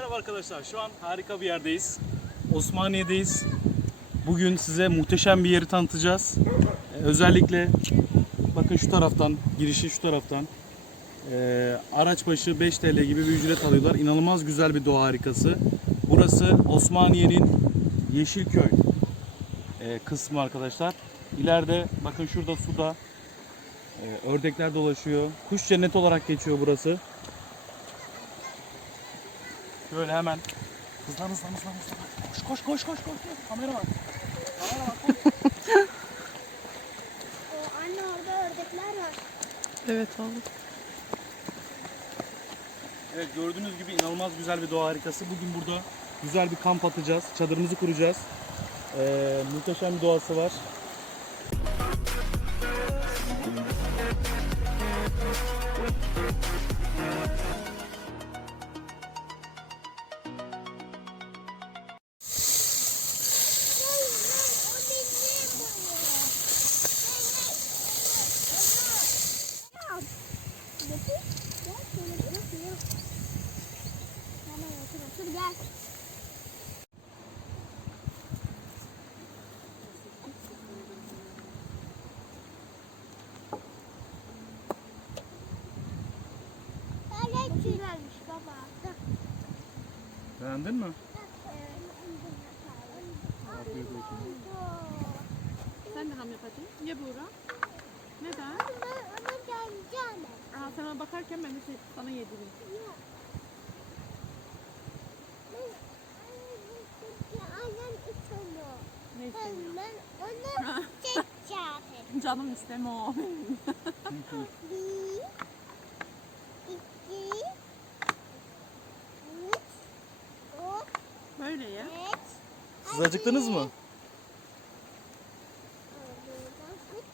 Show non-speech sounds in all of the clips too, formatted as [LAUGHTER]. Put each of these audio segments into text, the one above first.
Merhaba arkadaşlar. Şu an harika bir yerdeyiz. Osmaniye'deyiz. Bugün size muhteşem bir yeri tanıtacağız. Ee, özellikle bakın şu taraftan, girişi şu taraftan. Ee, araç başı 5 TL gibi bir ücret alıyorlar. İnanılmaz güzel bir doğa harikası. Burası Osmaniye'nin Yeşilköy e, kısmı arkadaşlar. İleride bakın şurada suda e, ördekler dolaşıyor. Kuş cenneti olarak geçiyor burası. Şöyle hemen hızlan hızlan hızlan hızlan. Koş koş koş koş koş. Kamera var. Kamera var. koş. Oo, anne orada ördekler var. Evet oğlum. Evet gördüğünüz gibi inanılmaz güzel bir doğa harikası. Bugün burada güzel bir kamp atacağız. Çadırımızı kuracağız. Ee, muhteşem bir doğası var. Gel. Güzelmiş baba. Beğendin mi? Sen de ham yap hadi. Ye Buğra. Neden? Ama geleceğim. Aa, sen ona bakarken ben de şey, sana yedireyim. Annem içiyor. Ne Ben, istemiyor? ben onu çekeceğim. Canım isteme o. Bir, iki, üç, dört, Böyle ye. beş. Siz acıktınız mı?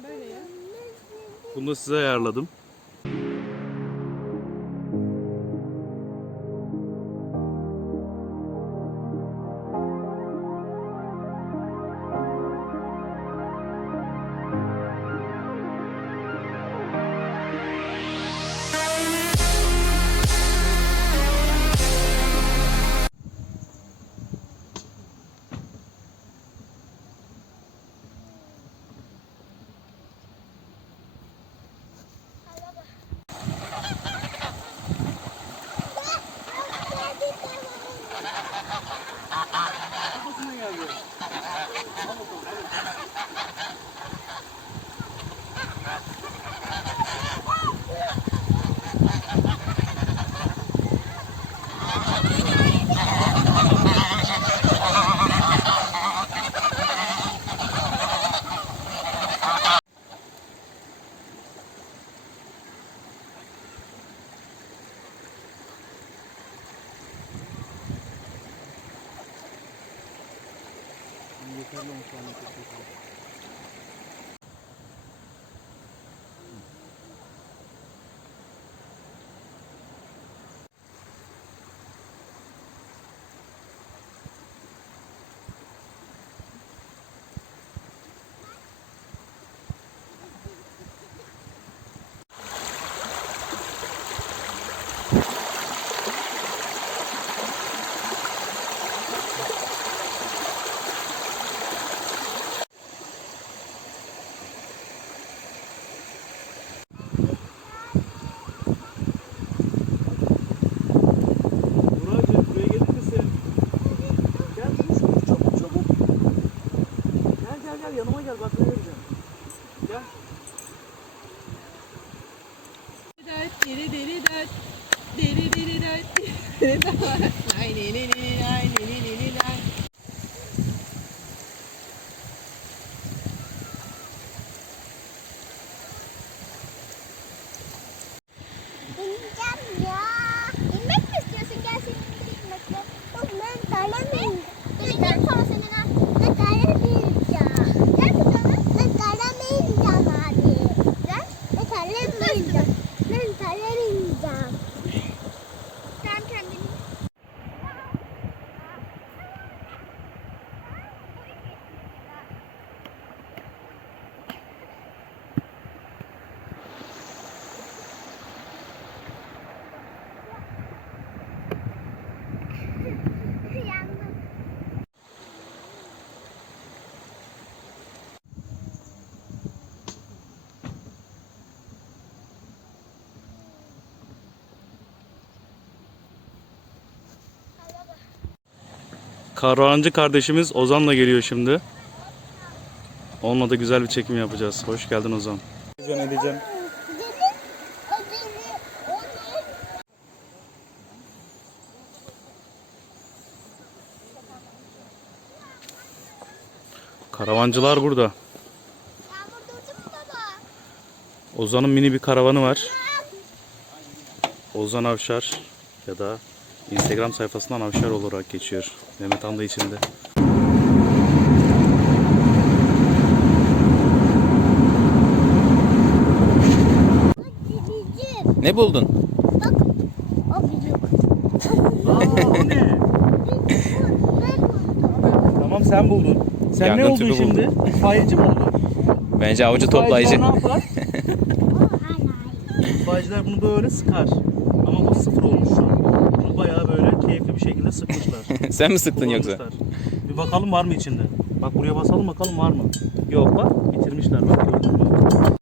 Böyle ye. Bunu da size ayarladım. Serum, 是 Gel yanıma gel bak ne vereceğim. Gel. Dert, deri deri dert. Deri deri dert. deri dert. Lay li li li li lay Karavancı kardeşimiz Ozan'la geliyor şimdi. Onunla da güzel bir çekim yapacağız. Hoş geldin Ozan. Edeceğim, edeceğim. Karavancılar burada. Ozan'ın mini bir karavanı var. Ozan Avşar ya da Instagram sayfasından Avşar olarak geçiyor. Mehmet Han da içinde. Ne buldun? bak. O büyük. Aa, o ne? Ben buldum. Tamam sen buldun. Sen Yangın ne oldun tüpü şimdi? İtfaiyeci mi oldun? Bence avcı İtfaiyeciler toplayıcı. ne yapar? [LAUGHS] İtfaiyeciler bunu böyle sıkar. Ama bu sıfır olmuş şu an. Bunu bayağı böyle keyifli bir şekilde sıkmışlar. [LAUGHS] Sen mi sıktın yoksa? Bir bakalım var mı içinde? Bak buraya basalım bakalım var mı? Yok bak bitirmişler bak gördün mü?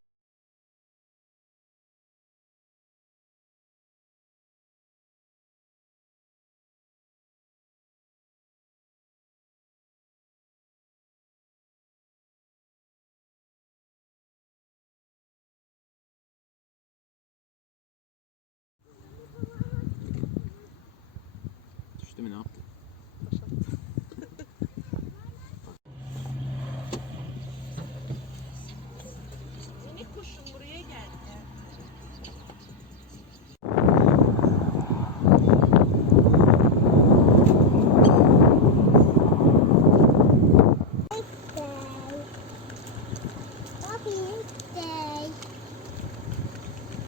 Düştü mü